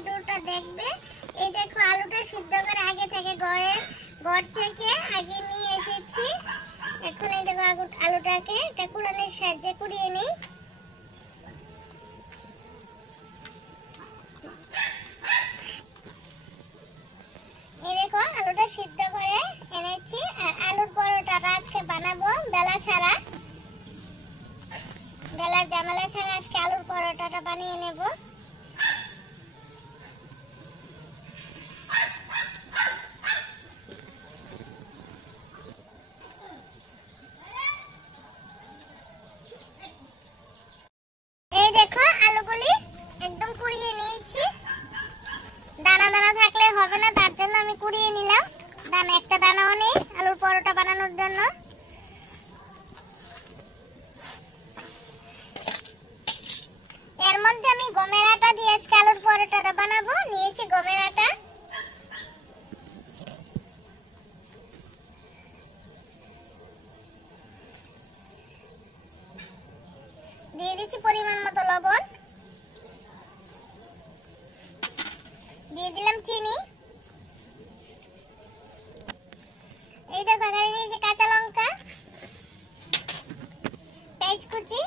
ভিডিওটা দেখবে। এই দেখো আলুটা সিদ্ধ করে আগে থেকে ঘর থেকে আগে নিয়ে এসেছি। এখন এই দেখো আলুটাকে একটা কুড়ানির সাহায্যে কুড়িয়ে নিই। এই দেখো আলুটা সিদ্ধ করে এনেছি। আর আলুর পরোটাটা আজকে বানাবো বেলা ছাড়া, বেলার ঝামেলা ছাড়া আজকে আলুর পরোটাটা বানিয়ে নেব। এই দেখো আলুগুলি একদম কুড়িয়ে নিয়েছি। দানা দানা থাকলে হবে না, তার জন্য আমি কুড়িয়ে নিলাম। একটা দানাও নেই আলুর পরোটা বানানোর জন্য। এর মধ্যে আমি গমের আটা দিয়ে আজকে আলুর পরোটাটা বানাবো। নিয়েছি গমের আটা। দিয়ে দিচ্ছি পরিমাণ মতো লবণ, দিয়ে দিলাম চিনি। এই দেখো এখানে নিয়েছি কাঁচা লঙ্কা, পেঁয়াজ কুচি,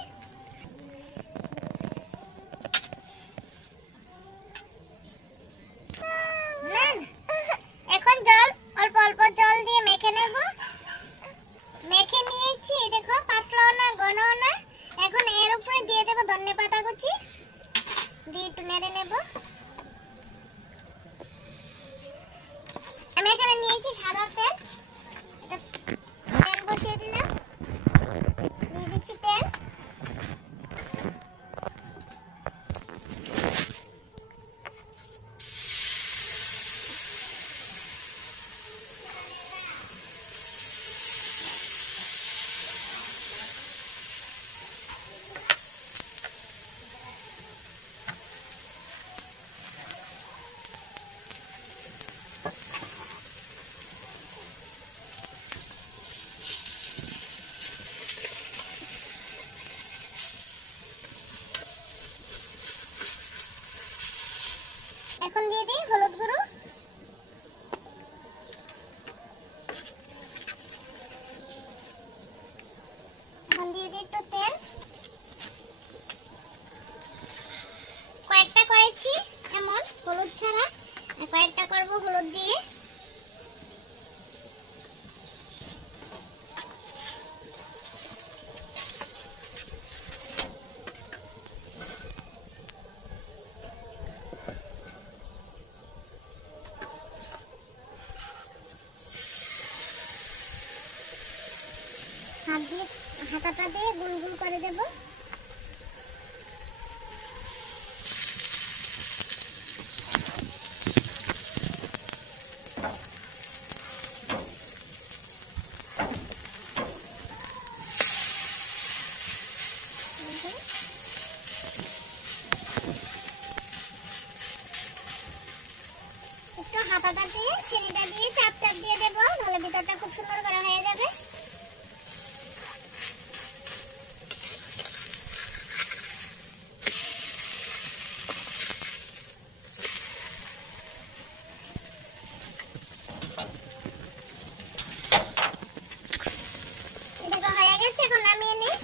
এখন জল অল্প অল্প জল দিয়ে মেখে নেব। মেখে নিয়েছি, দেখো পাতলাও না ঘনও না। এখন এর উপরে দিয়ে দেব ধনেপাতা কুচি, দিয়ে একটু নেড়ে নেব। আমি এখানে নিয়েছি সাদা তেল, তেল বসিয়ে দিলাম, দিয়ে দিচ্ছি তেল। এখন দিয়ে দিই হলুদ গুঁড়ো, এখন দিয়ে দিই একটু তেল। কয়েকটা করেছি এমন হলুদ ছাড়া, কয়েকটা করব হলুদ দিয়ে। হাতাটা দিয়ে গুল গুল করে দেব। একটু হাতাটা দিয়ে ছিঁড়িটা দিয়ে চাপ চাপ দিয়ে দেবো, তাহলে ভিতরটা খুব সুন্দর করে হয়ে যাবে। এখন নামিয়ে নিই।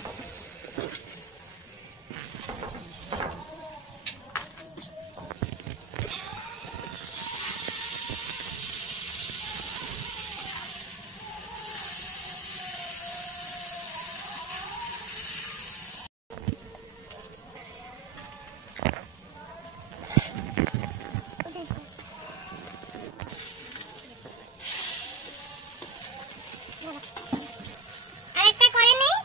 আরেকটা করে নিই।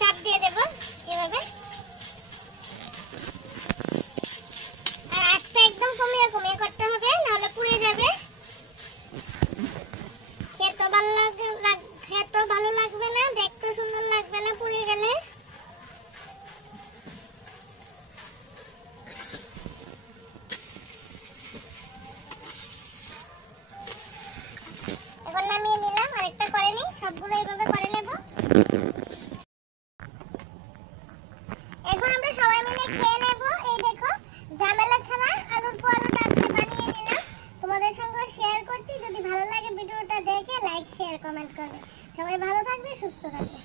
চাপ দিয়ে দেব এভাবে। আর আঁচটা একদম কমিয়ে কমিয়ে করতে হবে, নাহলে পুড়ে যাবে। খেতেও ভালো লাগবে না, দেখতেও সুন্দর লাগবে না পুড়ে গেলে। এখন নামিয়ে নিলাম, আরেকটা করে নিই। সবগুলো এইভাবে করে নেব। এনে খেয়ে নেব। এই দেখো ঝামেলা ছাড়া আলুর পরোটা আজকে বানিয়ে নিলাম, তোমাদের সঙ্গে শেয়ার করছি। যদি ভালো লাগে ভিডিওটা দেখে লাইক শেয়ার কমেন্ট করবে। সবাই ভালো থাকবে, সুস্থ থাকবে।